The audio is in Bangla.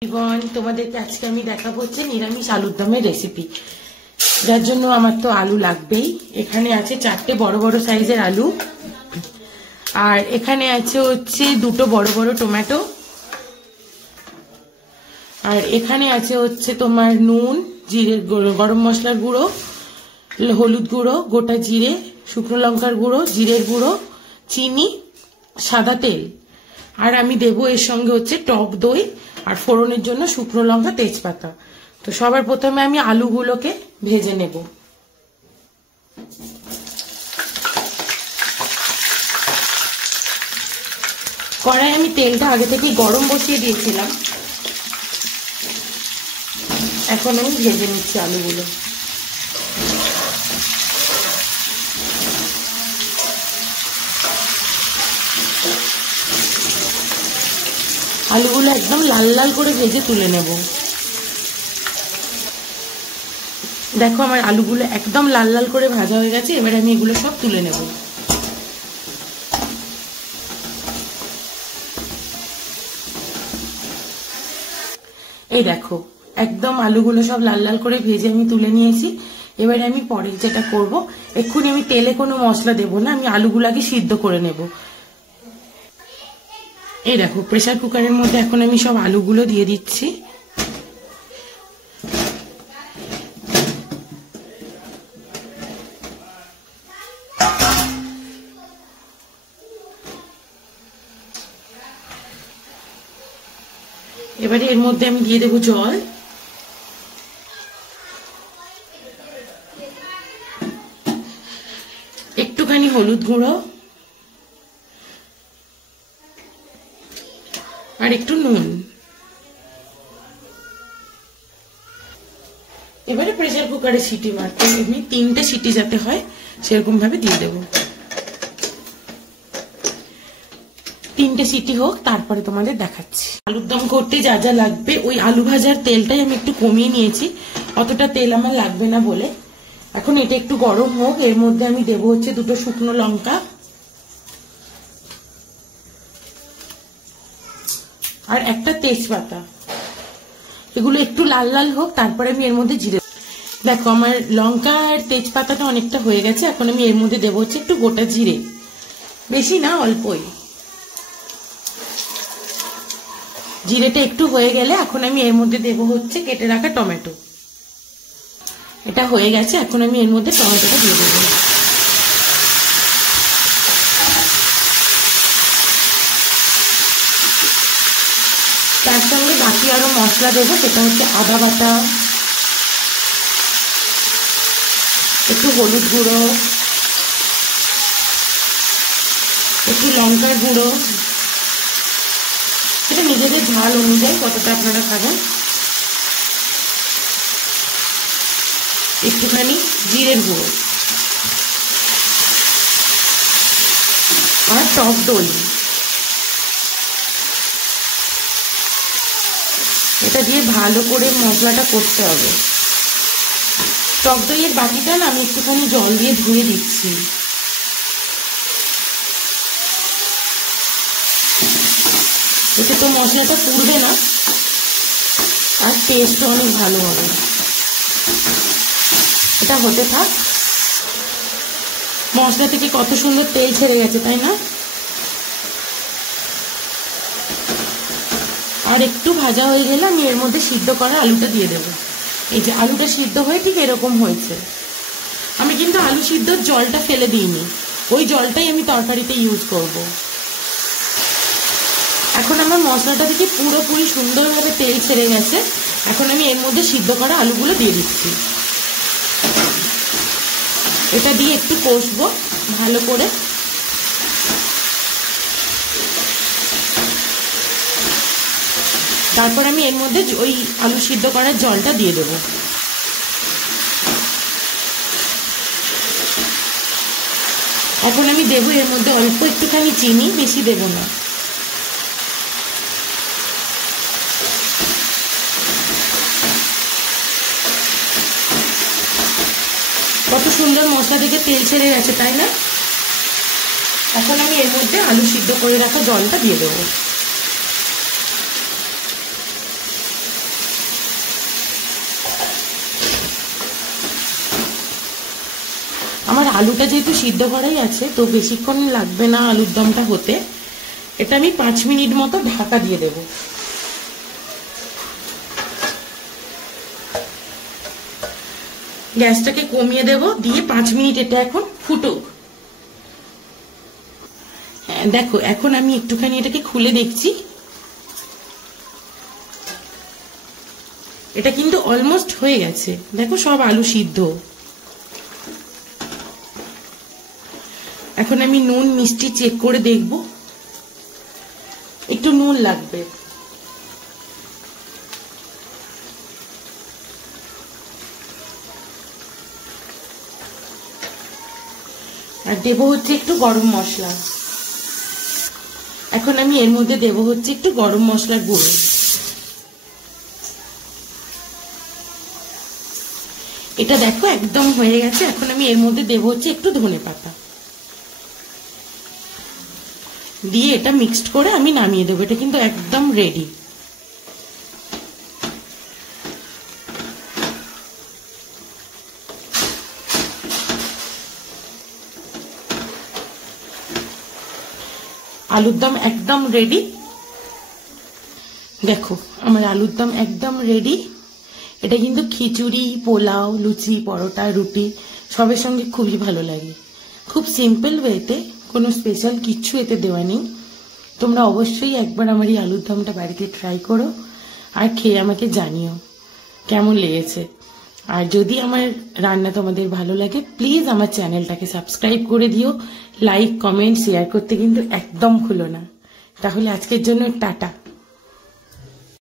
তোমাদেরকে আজকে আমি দেখাবো হচ্ছে নিরামিষ আলুর দমের রেসিপি। যার জন্য আমার তো আলু লাগবেই। এখানে আছে 4টে বড় বড় সাইজের আলু, আর এখানে আছে হচ্ছে 2টো বড় বড় টমেটো, আর এখানে আছে হচ্ছে তোমার নুন, জিরে, গরম মশলার গুঁড়ো, হলুদ গুঁড়ো, গোটা জিরে, শুকনো লঙ্কার গুঁড়ো, জিরের গুঁড়ো, চিনি, সাদা তেল, আর আমি দেবো এর সঙ্গে হচ্ছে টক দই, আর ফোড়নের জন্য শুকনো লঙ্কা, তেজপাতা। তো সবার প্রথমে আমি আলুগুলোকে ভেজে নেব। কড়াই আমি তেলটা আগে থেকেই গরম বসিয়ে দিয়েছিলাম। এখন আমি ভেজে নিচ্ছি আলুগুলো। আলুগুলো একদম লাল লাল করে ভেজে তুলে নেব। দেখো আমার আলুগুলো একদম লাল লাল করে ভাজা হয়ে গেছে। এবার আমি এগুলো সব তুলে নেব। এই দেখো একদম আলুগুলো সব লাল লাল করে ভেজে আমি তুলে নিয়েছি। এবারে আমি পরে যেটা করব, এক্ষুনি আমি তেলে কোনো মশলা দেব না, আমি আলুগুলোকে সিদ্ধ করে নেব। এই দেখো প্রেসার কুকারের মধ্যে এখন আমি সব আলুগুলো দিয়ে দিচ্ছি। এবারে এর মধ্যে আমি দিয়ে দেবো জল, একটুখানি হলুদ গুঁড়ো, আর একটু নুন। এবারে প্রেসার কুকারে সিটি মারতে আমি 3টে সিটি যাতে হয় সেরকম ভাবে দিয়ে দেবো। 3টে সিটি হোক, তারপরে তোমাদের দেখাচ্ছি। আলুর দম করতে যা যা লাগবে, ওই আলু ভাজার তেলটাই আমি একটু কমিয়ে নিয়েছি, অতটা তেল আমার লাগবে না বলে। এখন এটা একটু গরম হোক, এর মধ্যে আমি দেবো হচ্ছে 2টো শুকনো লঙ্কা, আর একটা তেজপাতা। এগুলো একটু লাল লাল হোক, তারপরে আমি এর মধ্যে জিরে। দেখো আমার লঙ্কা আর তেজপাতাটা অনেকটা হয়ে গেছে। এখন আমি এর মধ্যে দেবো হচ্ছে একটু গোটা জিরে, বেশি না, অল্পই। জিরেটা একটু হয়ে গেলে এখন আমি এর মধ্যে দেবো হচ্ছে কেটে রাখা টমেটো। এটা হয়ে গেছে, এখন আমি এর মধ্যে টমেটোটা দিয়ে দেবো। তার সঙ্গে বাকি আরো মশলা দেবো, সেটা হচ্ছে আদা বাটা, একটু হলুদ গুঁড়ো, একটু লঙ্কার গুঁড়ো, এটা নিজেদের ঝাল অনুযায়ী কতটা আপনারা খাবেন, একটুখানি জিরের গুঁড়ো, আর টক দই। এটা দিয়ে ভালো করে মশলাটা করতে হবে। টক দইয়ের বাটিটা না আমি একটুখানি জল দিয়ে ধুয়ে দিচ্ছি। এতে তো মশলাটা পুড়বে না, আর টেস্টও অনেক ভালো হবে। এটা হতে থাক। মশলা থেকে কত সুন্দর তেল ছেড়ে গেছে, তাই না? আর একটু ভাজা হয়ে গেলে আমি এর মধ্যে সিদ্ধ করা আলুটা দিয়ে দেবো। এই যে আলুটা সিদ্ধ হয়ে ঠিক এরকম হয়েছে। আমি কিন্তু আলু সিদ্ধর জলটা ফেলে দিইনি, ওই জলটাই আমি তরকারিতে ইউজ করব। এখন আমার মশলাটা থেকে পুরোপুরি সুন্দরভাবে তেল ছেড়ে গেছে। এখন আমি এর মধ্যে সিদ্ধ করা আলুগুলো দিয়ে দিচ্ছি। এটা দিয়ে একটু কষবো ভালো করে। তারপর আমি এর মধ্যে ওই আলু সিদ্ধ করার জলটা দিয়ে দেব। এখন আমি দেবো এর মধ্যে অল্প একটুখানি চিনি, বেশি দেব না। কত সুন্দর মশলা থেকে তেল ছেড়ে গেছে, তাই না? এখন আমি এর মধ্যে আলু সিদ্ধ করে রাখা জলটা দিয়ে দেবো। আলুটা যেহেতু সিদ্ধ করাই আছে তো বেশিক্ষণ লাগবে না আলুর দমটা হতে। এটা আমি 5 মিনিট মতো ঢাকা দিয়ে দেব। গ্যাসটাকে কমিয়ে দেব, দিয়ে 5 মিনিট এটা এখন ফুটুক। দেখো এখন আমি একটুখানি এটাকে খুলে দেখছি, এটা কিন্তু অলমোস্ট হয়ে গেছে। দেখো সব আলু সিদ্ধ। এখন আমি নুন মিষ্টি চেক করে দেখব, একটু নুন লাগবে। আর দেব হচ্ছে একটু গরম মশলা। এখন আমি এর মধ্যে দেব হচ্ছে একটু গরম মশলার গুঁড়ো। এটা দেখো একদম হয়ে গেছে। এখন আমি এর মধ্যে দেব হচ্ছে একটু ধনেপাতা, দিয়ে এটা মিক্সড করে আমি নামিয়ে দেবো। এটা কিন্তু একদম রেডি। আলুর দম একদম রেডি। দেখো আমার আলুর দম একদম রেডি। এটা কিন্তু খিচুড়ি, পোলাও, লুচি, পরোটা, রুটি সবের সঙ্গে খুবই ভালো লাগে। খুব সিম্পল ওয়েতে, কোনো স্পেশাল কিচ্ছু এতে দেওয়া নেই। তোমরা অবশ্যই একবার আমার এই আলুর দমটা বাড়িতে ট্রাই করো আর খেয়ে আমাকে জানিও কেমন লেগেছে। আর যদি আমার রান্না তোমাদের ভালো লাগে প্লিজ আমার চ্যানেলটাকে সাবস্ক্রাইব করে দিও। লাইক, কমেন্ট, শেয়ার করতে কিন্তু একদম ভুলো না। তাহলে আজকের জন্য টাটা।